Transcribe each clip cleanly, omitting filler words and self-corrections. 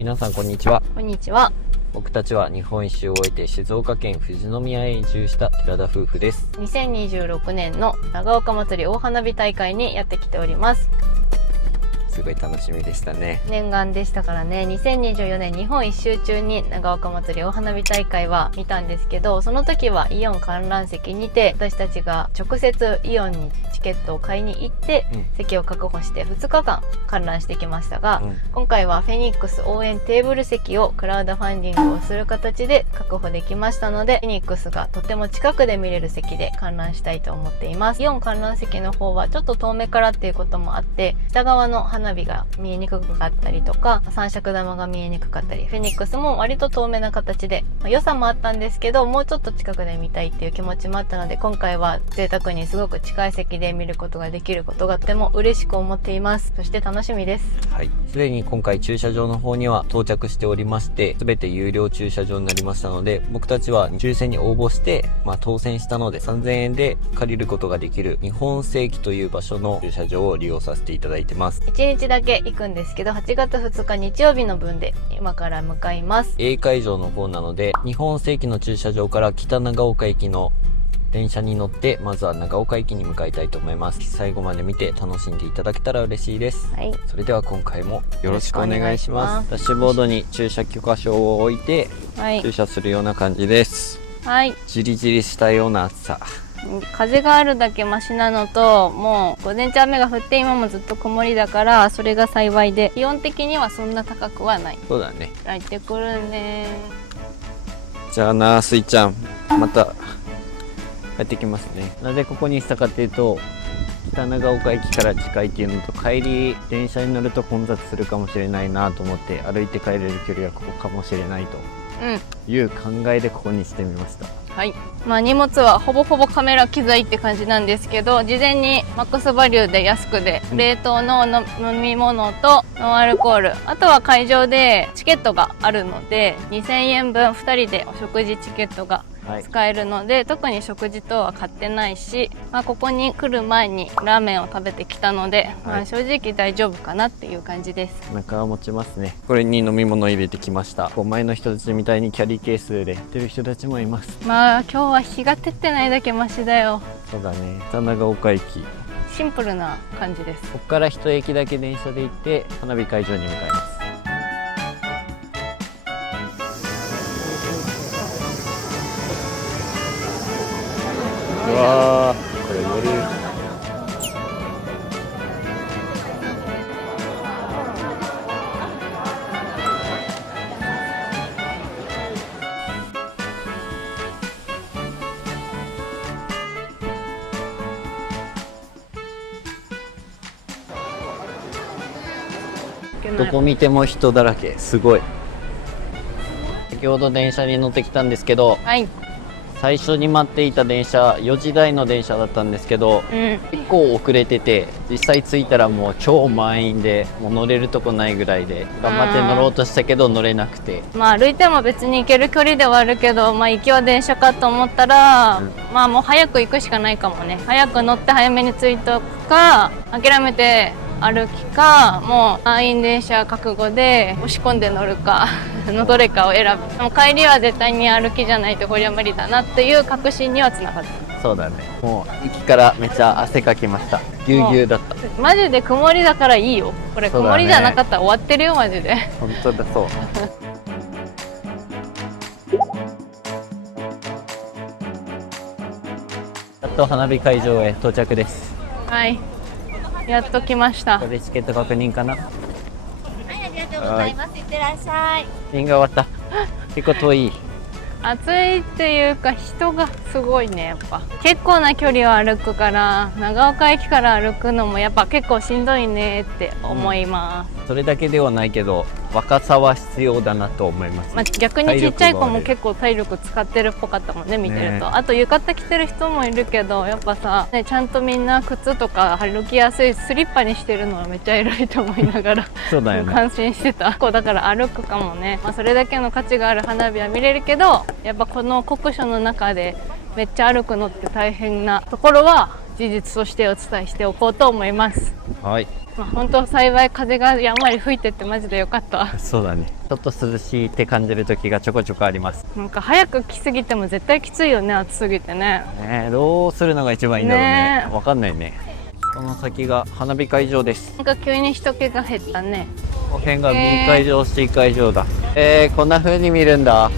皆さんこんにちは。こんにちは。僕たちは日本一周を終えて静岡県富士宮へ移住した寺田夫婦です。2026年の長岡祭り大花火大会にやってきております。すごい楽しみでしたね。念願でしたからね。2024年日本一周中に長岡祭り大花火大会は見たんですけど、その時はイオン観覧席にて私たちが直接イオンにチケットを買いに行って、席を確保して2日間観覧してきましたが、今回はフェニックス応援テーブル席をクラウドファンディングをする形で確保できましたので、フェニックスがとても近くで見れる席で観覧したいと思っています。イオン観覧席の方はちょっと遠目からっていうこともあって、下側の花火が見えにくかったりとか、三尺玉が見えにくかったり、フェニックスも割と遠めな形で、良さもあったんですけど、もうちょっと近くで見たいっていう気持ちもあったので、今回は贅沢にすごく近い席で見ることができることがとても嬉しく思っています。そして楽しみです。はい。すでに今回駐車場の方には到着しておりまして、すべて有料駐車場になりましたので、僕たちは抽選に応募して、当選したので3000円で借りることができる日本世紀という場所の駐車場を利用させていただいてます。1日だけ行くんですけど、8月2日日曜日の分で今から向かいます。 A 会場の方なので、日本世紀の駐車場から北長岡駅の電車に乗って、まずは長岡駅に向かいたいと思います。最後まで見て楽しんでいただけたら嬉しいです。はい。それでは今回もよろしくお願いします。ダッシュボードに駐車許可証を置いて、駐車するような感じです。はい。じりじりしたような暑さ。風があるだけマシなのと、もう午前中雨が降って今もずっと曇りだから、それが幸いで、気温的にはそんな高くはない。そうだね。入ってくるね。じゃあな、スイちゃん、また帰ってきますね。なぜここにしたかっていうと、北長岡駅から近いっていうのと、帰り電車に乗ると混雑するかもしれないなと思って、歩いて帰れる距離はここかもしれないという考えでここにしてみました。はい。荷物はほぼほぼカメラ機材って感じなんですけど、事前にマックスバリューで安くで、冷凍の飲み物とノンアルコール、あとは会場でチケットがあるので、2000円分2人でお食事チケットが使えるので、特に食事等は買ってないし、ここに来る前にラーメンを食べてきたので、正直大丈夫かなっていう感じです。お腹は持ちますね。これに飲み物入れてきました。前の人たちみたいにキャリーケースでやってる人たちもいます。今日は日が照ってないだけマシだよ。そうだね。北長岡駅、シンプルな感じです。ここから一駅だけ電車で行って花火会場に向かいます。うわー、これ乗る。どこ見ても人だらけ、すごい。先ほど電車に乗ってきたんですけど、最初に待っていた電車4時台の電車だったんですけど、結構遅れてて、実際着いたらもう超満員で、もう乗れるとこないぐらいで、頑張って乗ろうとしたけど乗れなくて、歩いても別に行ける距離ではあるけど、行きは電車かと思ったら、もう早く行くしかないかもね。早く乗って早めに着いとくか、諦めて歩きか、もう満員電車覚悟で押し込んで乗るかのどれかを選ぶ。でも帰りは絶対に歩きじゃないとこれは無理だなっていう確信にはつながった。そうだね。もう駅からめっちゃ汗かきました。ぎゅうぎゅうだった。マジで曇りだからいいよ。これ曇りじゃなかったら終わってるよマジで。本当だそう。やっと花火会場へ到着です。はい。やっと来ました。ここでチケット確認かな。はい、ありがとうございます。いってらっしゃい。リンが終わった。結構遠い。暑いっていうか人がすごいね。やっぱ結構な距離を歩くから、長岡駅から歩くのもやっぱ結構しんどいねって思います。それだけではないけど若さは必要だなと思います。逆にちっちゃい子も結構体力使ってるっぽかったもんね、見てると。あと浴衣着てる人もいるけど、やっぱさ、ちゃんとみんな靴とか歩きやすいスリッパにしてるのはめっちゃ偉いと思いながらそうだよね。感心してた。だから歩くかもね。それだけの価値がある花火は見れるけど、やっぱこの酷暑の中でめっちゃ歩くのって大変なところは事実としてお伝えしておこうと思います。はい。まあ本当幸い風がやんわり吹いてってマジでよかったそうだね、ちょっと涼しいって感じる時がちょこちょこあります。なんか早く来すぎても絶対きついよね、暑すぎてね。どうするのが一番いいんだろうね。ねわかんないね。この先が花火会場です。なんか急に人気が減ったね。この辺が B 会場、C 会場だ。こんな風に見るんだ。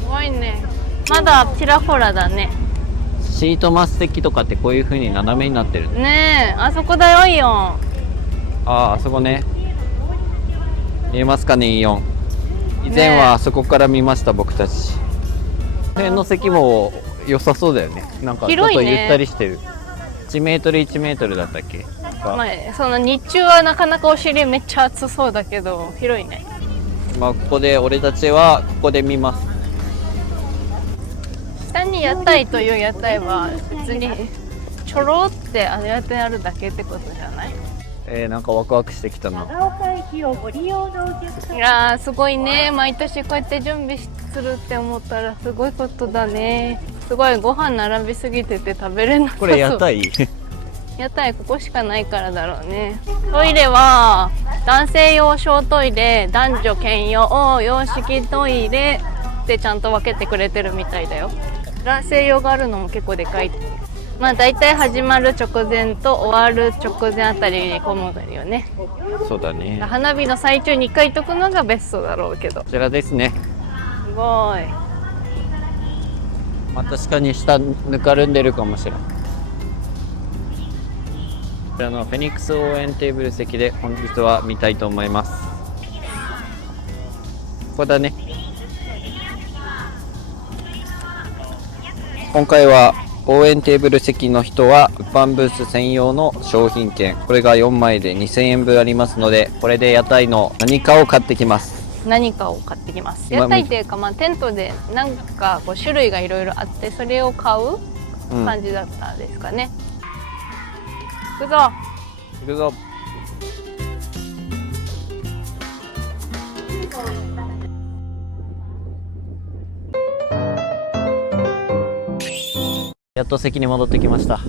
すごいね。まだちらほらだね。シートマス席とかってこういう風に斜めになってる。ねえ、あそこだよイオン。あそこね。見えますかね、イオン。以前はあそこから見ました、僕たち。この辺の席も良さそうだよね。なんかちょっとゆったりしてる。1メートル1メートルだったっけ。まあ、その日中はなかなかお尻めっちゃ暑そうだけど広いね。まあここで俺たちはここで見ます。下に屋台という屋台は別にちょろって屋台あるだけってことじゃない？なんかワクワクしてきたな。長岡駅をご利用のお客様。いやーすごいね。毎年こうやって準備するって思ったらすごいことだね。すごいご飯並びすぎてて食べれなさそう。これ屋台屋台ここしかないからだろうね。トイレは男性用小トイレ、男女兼用洋式トイレってちゃんと分けてくれてるみたいだよ。男性用があるのも結構でかい。まあ大体始まる直前と終わる直前あたりに混むよね。そうだね。花火の最中に1回解くのがベストだろうけど。こちらですね。すごい。まあ確かに下ぬかるんでるかもしれない。こちらのフェニックス応援テーブル席で本日は見たいと思います。ここだね。今回は応援テーブル席の人は物販ブース専用の商品券、これが4枚で2000円分ありますので、これで屋台の何かを買ってきます。何かを買ってきます。屋台っていうか、まあテントでなんかこう種類がいろいろあってそれを買う感じだったんですかね。行くぞ。行くぞ。やっと席に戻ってきました。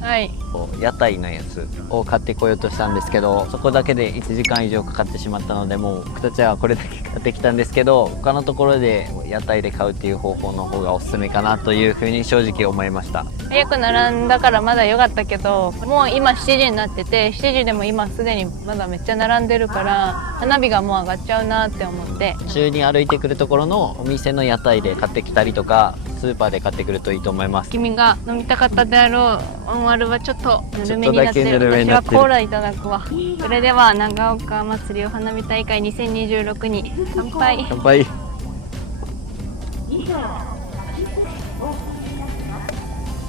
はい。屋台のやつを買ってこようとしたんですけど、そこだけで1時間以上かかってしまったので、もう僕たちはこれだけ買ってきたんですけど、他のところで屋台で買うっていう方法の方がおすすめかなというふうに正直思いました。早く並んだからまだ良かったけど、もう今7時になってて、7時でも今すでにまだめっちゃ並んでるから花火がもう上がっちゃうなって思って、途中に歩いてくるところのお店の屋台で買ってきたりとか、スーパーで買ってくるといいと思います。君が飲みたかったであろうオンアルはちょっとぬるめになってる。ちょっとだけぬるめになってる。私はコーラいただくわ。それでは長岡祭りお花火大会2026に乾杯。乾杯。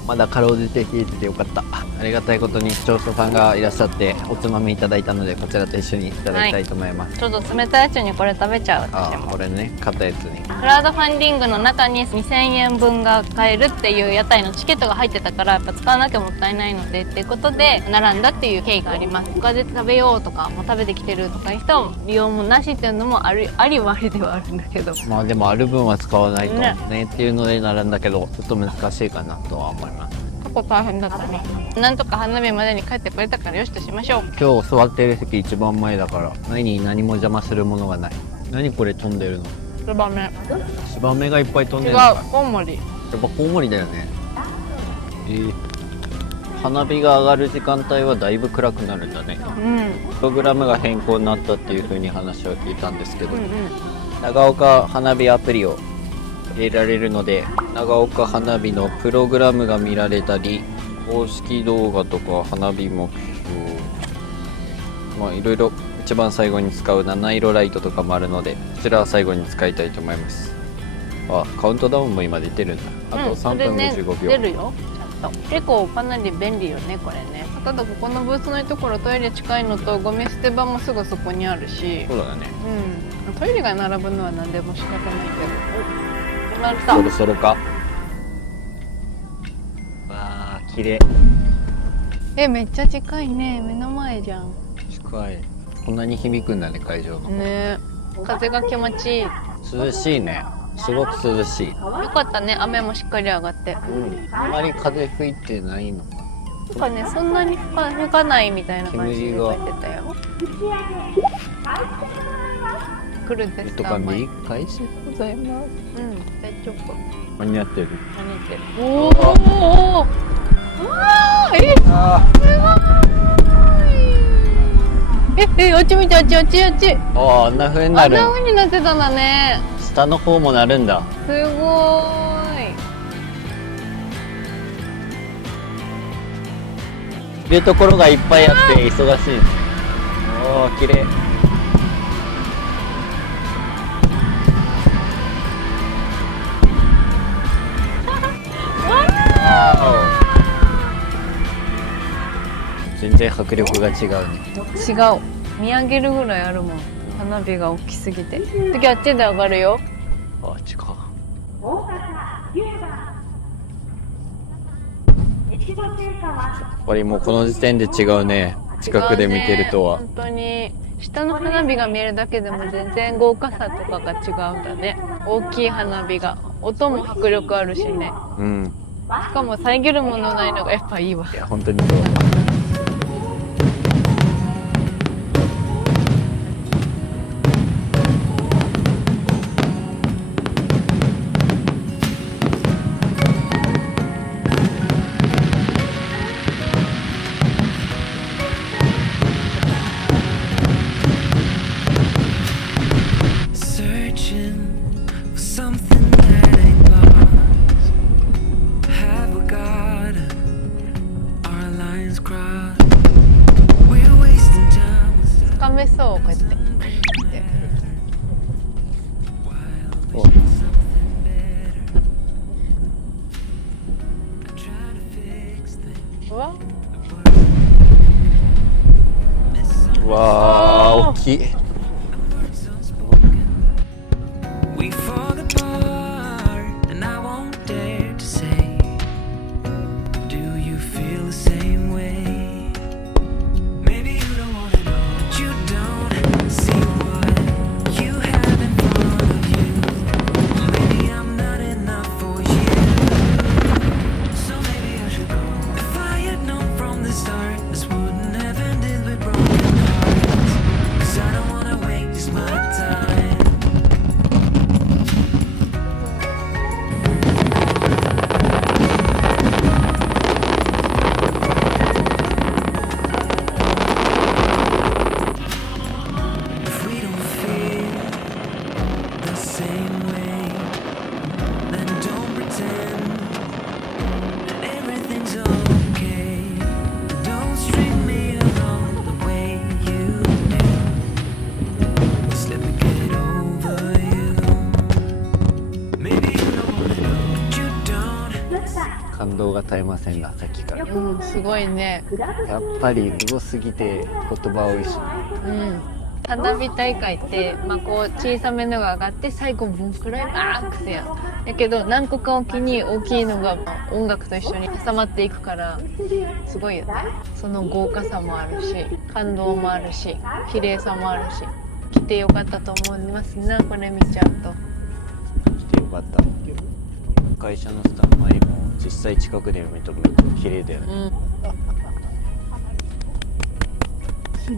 まだかろうじて冷えててよかった。ありがたいことに視聴者さんがいらっしゃっておつまみいただいたので、こちらと一緒にいただきたいと思います。ちょっと冷たいうちにこれ食べちゃう。私もこれね、買ったやつにクラウドファンディングの中に2000円分が買えるっていう屋台のチケットが入ってたから、やっぱ使わなきゃもったいないのでっていうことで並んだっていう経緯があります。他で食べようとかもう食べてきてるとかいう人は利用もなしっていうのもありはありではあるんだけど、まあでもある分は使わないとねっていうので並んだけど、ちょっと難しいかなとは思います。結構大変だったね。なんとか花火までに帰ってくれたからよしとしましょう。今日座ってる席一番前だから何も邪魔するものがない。何これ飛んでるの？ツバメ。ツバメがいっぱい飛んで違う、るのか。コウモリ。やっぱコウモリだよね。花火が上がる時間帯はだいぶ暗くなるんだね。プログラムが変更になったっていう風に話を聞いたんですけど、長岡花火アプリを入れられるので、長岡花火のプログラムが見られたり、公式動画とか花火目標、まあいろいろ一番最後に使う七色ライトとかもあるので、こちらは最後に使いたいと思います。あ、カウントダウンも今出てるんだ。あと3分55秒。出るよ。ちゃんと。結構かなり便利よねこれね。ただここのブースのところトイレ近いのとゴミ捨て場もすぐそこにあるし。そうだね。トイレが並ぶのは何でも仕方ないけど。そろそろか。わー、綺麗。めっちゃ近いね。目の前じゃん。近い。こんなに響くんだね、会場の。ね、風が気持ちいい。涼しいね。すごく涼しい。よかったね、雨もしっかり上がって。あんまり風吹いてないのか。なんかね、そんなに吹かないみたいな感じで書いてたよ。来るですか。右開始ございます。うん、大丈夫。間に合ってる。何言ってる。おお。わあ、すごい。あっち見て、あっち。あんな風になる。あんな風になってたんだね。下の方もなるんだ。すごーい。いるところがいっぱいあって忙しい。おー、綺麗。全然迫力が違うね。違う。見上げるぐらいあるもん。花火が大きすぎて。次あっちで上がるよ。あっちか。やっぱりもうこの時点で違うね。近くで見てるとは。本当に下の花火が見えるだけでも全然豪華さとかが違うんだね。大きい花火が音も迫力あるしね。うん。しかも遮るものないのがやっぱいいわ。いや本当にそう。つかめそう、こうやって。うわ。うわー、大きい。We fall apart, and I won't dare to say, do you feel the same way? Maybe you don't wanna know, but you don't see what you have in front of you. Maybe I'm not enough for you, so maybe I should go. If I had known from the start, this wouldn't have ended with broken hearts. 'Cause I don't wanna waste my time. If we don't feel the same way, then don't pretend that everything's okay. Don't string me along the way you do. Just let me get over you. Maybe you don't wanna know, but you don't. 感動が絶えませんが、さっきから。うん、すごいね。やっぱりすごすぎて言葉多いし。うん。花火大会って、まあ、こう小さめのが上がって最後ボンクライマックスやん。やけど何個かおきに大きいのが音楽と一緒に挟まっていくからすごいよね。その豪華さもあるし、感動もあるし、綺麗さもあるし、来てよかったと思いますな、これ見ちゃうと。来てよかった。会社のスタッフ周りも実際近くで見るとめっちゃ綺麗だよね。うん。シ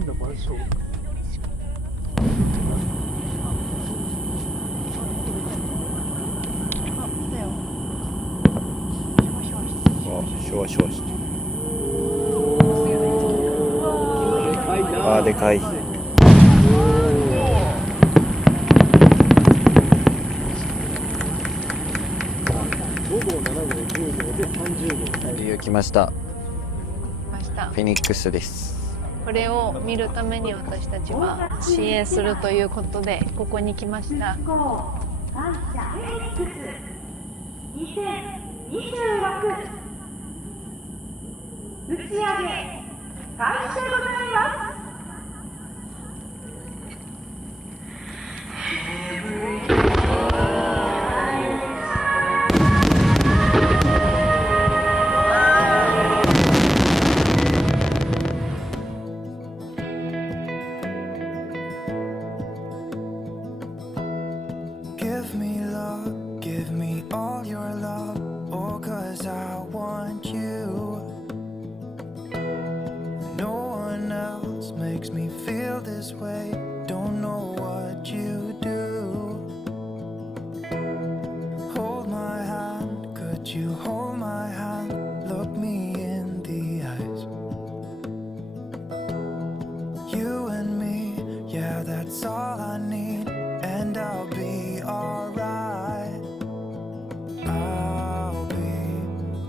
ュワシュワして。あー、でかい。いよ来ました。ました。フェニックスです。これを見るために私たちは支援するということでここに来ました。感謝フェニックス2026打ち上げ開始でございます。Give me love, give me all your love, oh 'cause I want you. this way. Don't know what you do. Hold my hand, could you hold my hand? Look me in the eyes. You and me, yeah, that's all I need. And I'll be alright. I'll be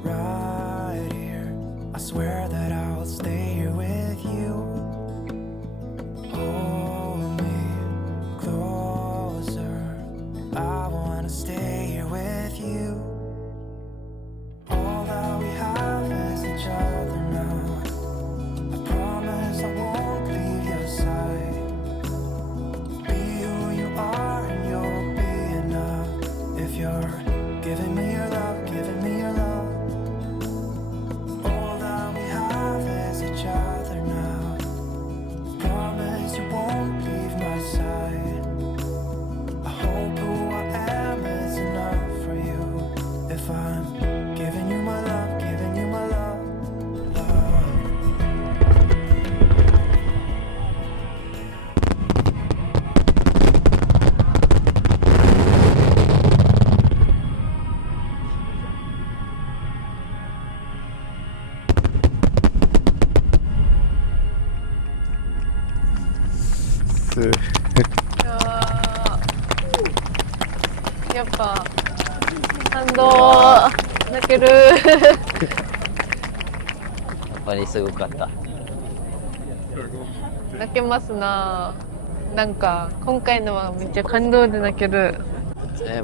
right here. I swear that I'll stay here with you. Hold me closer. I wanna stay here with you. All that we have is each other now. I promise I won't leave your side. Be who you are and you'll be enough. If you're giving me your love, giving me your love. All that we have is each other now. Promise you won't leave my side. I hope who I am is enough for you. If I'm giving you my love, giving you my love, love.やっぱ感動泣けるやっぱりすごかった。泣けますな。なんか今回のはめっちゃ感動で泣ける。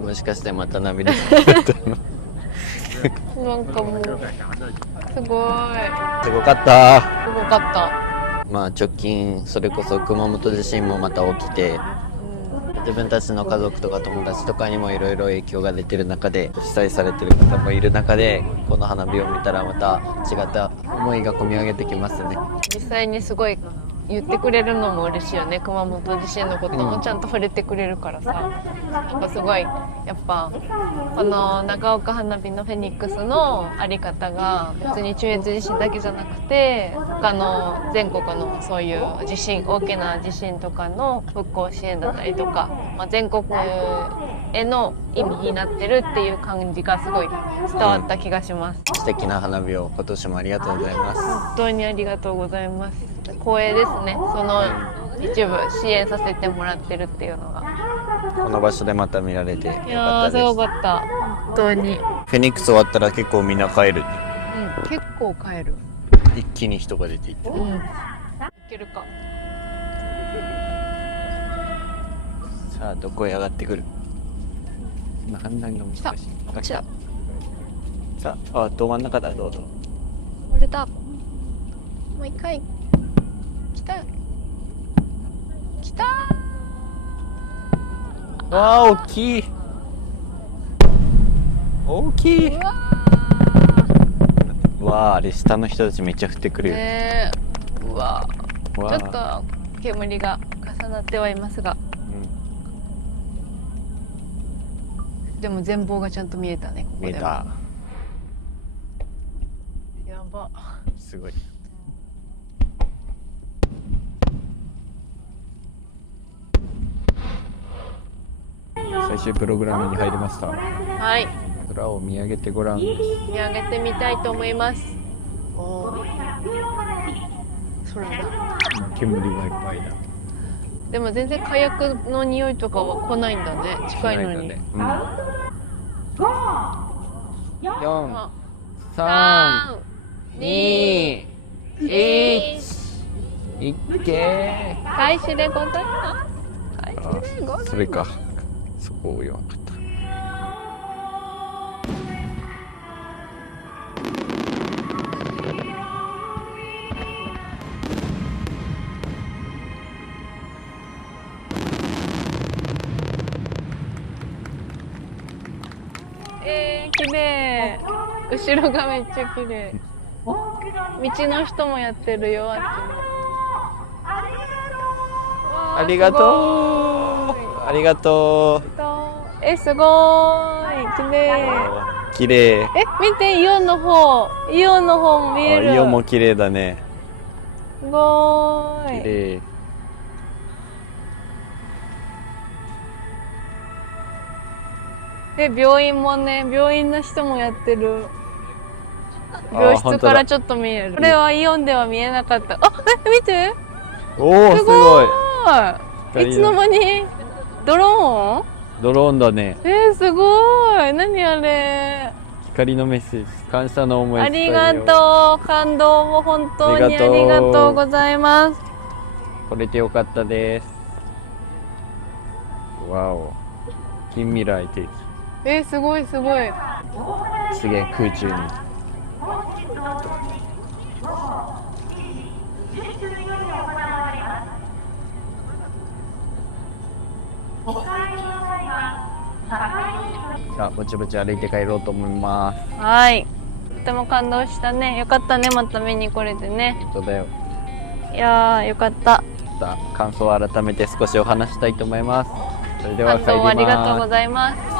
もしかしてまた涙が出たの。なんかもうすごいすごかった。すごかった。まあ直近それこそ熊本地震もまた起きて、自分たちの家族とか友達とかにもいろいろ影響が出てる中で、被災されてる方もいる中で、この花火を見たらまた違った思いが込み上げてきますね。実際にすごい言ってくれるのも嬉しいよね。熊本地震のこともちゃんと触れてくれるからさ、なんかすごいやっぱこの長岡花火のフェニックスのあり方が別に中越地震だけじゃなくて、他の全国のそういう地震、大きな地震とかの復興支援だったりとか、全国への意味になってるっていう感じがすごい伝わった気がします。素敵な花火を今年もありがとうございます。本当にありがとうございます。光栄ですね。その一部支援させてもらってるっていうのが。この場所でまた見られてよかいやーすったです。ごかった。本当に。フェニックス終わったら結構みんな帰るね。うん、結構帰る。一気に人が出ていった。うん。いけるか。さあどこへ上がってくる。今判断が難しい。こっちだ。さあ、ど真ん中だ、どうぞ。折れた。もう一回。来た。来た。わあ、大きい。大きい。うわわあ、あれ下の人たちめっちゃ降ってくるよ。ねえ。うわ。ちょわあっと煙が重なってはいますが。でも全貌がちゃんと見えたね。ここで見えた。やば。すごい。最終プログラムに入りました。はい。空を見上げてごらん。見上げてみたいと思います。おー。空だ。煙がいっぱいだ。でも全然火薬の匂いとかは来ないんだね。近いのに。ね。5、4、 4、 3、 3、2、1、いっけー。開始でございます。開始でございます。それか。そこを言わなかった。綺麗。後ろがめっちゃ綺麗。道の人もやってるよ、あっちに。ありがとう。ありがとう。すごーい。綺麗。綺麗。見て、イオンの方。イオンの方も見える。イオンも綺麗だね。すごーい。綺麗。病院もね、病院の人もやってる。あー病室からちょっと見える。これはイオンでは見えなかった。あ、見て、おお、すごい。いつの間にドロドローンだね。ーン。すごい。何あれ。光のメッセージ、感謝の思いあり伝えよう。がとう。感動も本当にあありがとうりがとうございます。来れてよかったです。わお。近未来的。すごいすごい。資源空中に。さあ、ぼちぼち歩いて帰ろうと思います。はい。とても感動したね。よかったね。また見に来れてね。本当だよ。いやー、よかった。さあ、感想を改めて少しお話したいと思います。それでは帰ります。感動ありがとうございます。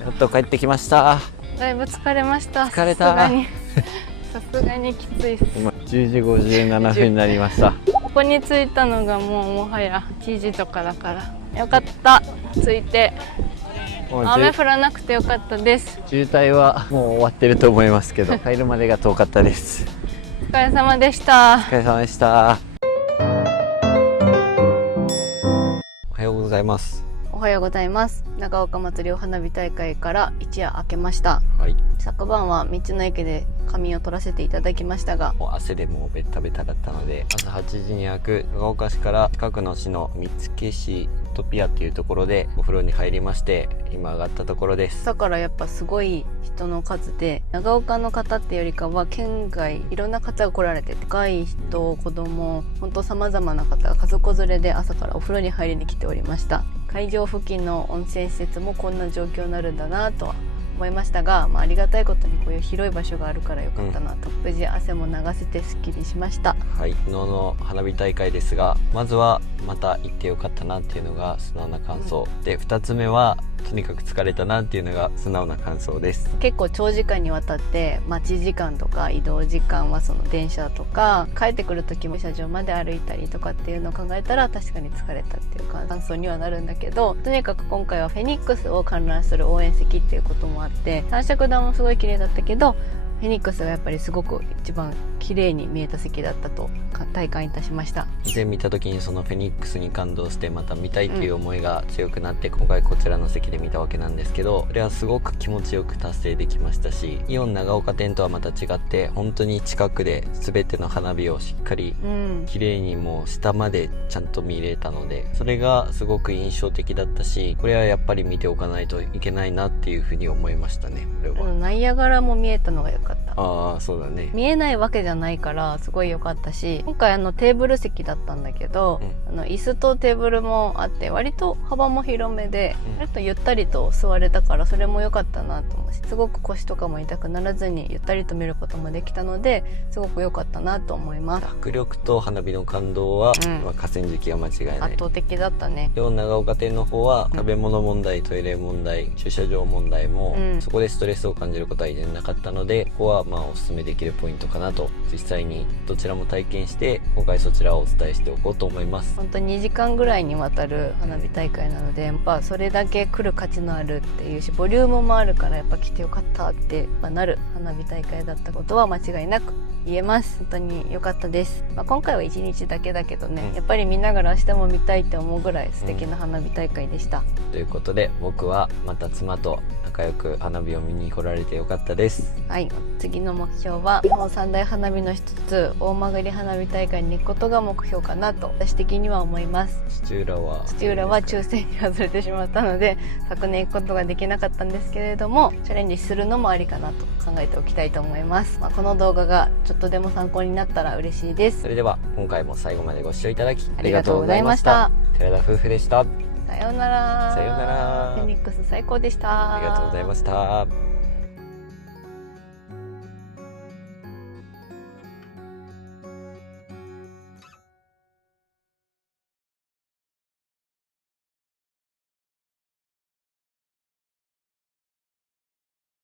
やっと帰ってきました。だいぶ疲れました。疲れたさすがにきついっす。今10時57分になりました。ここに着いたのがもはや1時とかだから。よかった。着いて。もう雨降らなくてよかったです。渋滞はもう終わってると思いますけど、帰るまでが遠かったです。お疲れ様でした。お疲れ様でした。おはようございます。おはようございます。長岡祭りお花火大会から一夜明けました。はい。昨晩は道の駅で仮眠を取らせていただきましたが、もう汗でもうベタベタだったので、朝8時に開く長岡市から近くの市の見附市トピアっていうところでお風呂に入りまして、今上がったところです。朝からやっぱすごい人の数で、長岡の方ってよりかは県外いろんな方が来られて、若い人、子供、本当様々な方が家族連れで朝からお風呂に入りに来ておりました。会場付近の温泉施設もこんな状況になるんだなとは思いましたが、ありがたいことにこういう広い場所があるからよかったなと、無事汗も流せてすっきりしました。はい、昨日の花火大会ですが、まずはまた行ってよかったなっていうのが素直な感想で、2つ目はとにかく疲れたなっていうのが素直な感想です。結構長時間にわたって待ち時間とか移動時間はその電車とか帰ってくる時も車上まで歩いたりとかっていうのを考えたら確かに疲れたっていう感想にはなるんだけど、とにかく今回はフェニックスを観覧する応援席っていうこともあって三尺段もすごい綺麗だったけど、フェニックスがやっぱりすごく一番綺麗に見えた席だったと体感いたしました。以前見た時にそのフェニックスに感動してまた見たいという思いが強くなって、今回こちらの席で見たわけなんですけど、それはすごく気持ちよく達成できましたし、イオン長岡店とはまた違って本当に近くで全ての花火をしっかり綺麗にもう下までちゃんと見れたので、それがすごく印象的だったし、これはやっぱり見ておかないといけないなっていうふうに思いましたね。これはナイアガラも見えたのが良かった。ああ、そうだね。見えないわけじゃないからすごい良かったし、今回テーブル席だったんだけど、椅子とテーブルもあって割と幅も広めで、割とゆったりと座れたからそれも良かったなと思うし、すごく腰とかも痛くならずにゆったりと見ることもできたのですごく良かったなと思います。迫力と花火の感動は、河川敷は間違いない。圧倒的だったね。イオン長岡店の方は食べ物問題、トイレ問題、駐車場問題も、そこでストレスを感じることは以前なかったので、ここはおすすめできるポイントかなと、実際にどちらも体験して今回そちらをお伝えしておこうと思います。本当に2時間ぐらいにわたる花火大会なので、やっぱそれだけ来る価値のあるっていうし、ボリュームもあるからやっぱ来てよかったってなる花火大会だったことは間違いなく言えます。本当に良かったです。今回は1日だけだけどね、やっぱり見ながら明日も見たいって思うぐらい素敵な花火大会でした。ということで僕はまた妻と仲良く花火を見に来られてよかったです。はい、次の目標は日本三大花火の一つ大曲花火大会に行くことが目標かなと私的には思います。土浦は抽選に外れてしまったので昨年行くことができなかったんですけれども、チャレンジするのもありかなと考えておきたいと思います。この動画がちょっとでも参考になったら嬉しいです。それでは今回も最後までご視聴いただきありがとうございました。寺田夫婦でした。さようなら。さようなら。フェニックス最高でした。ありがとうございました。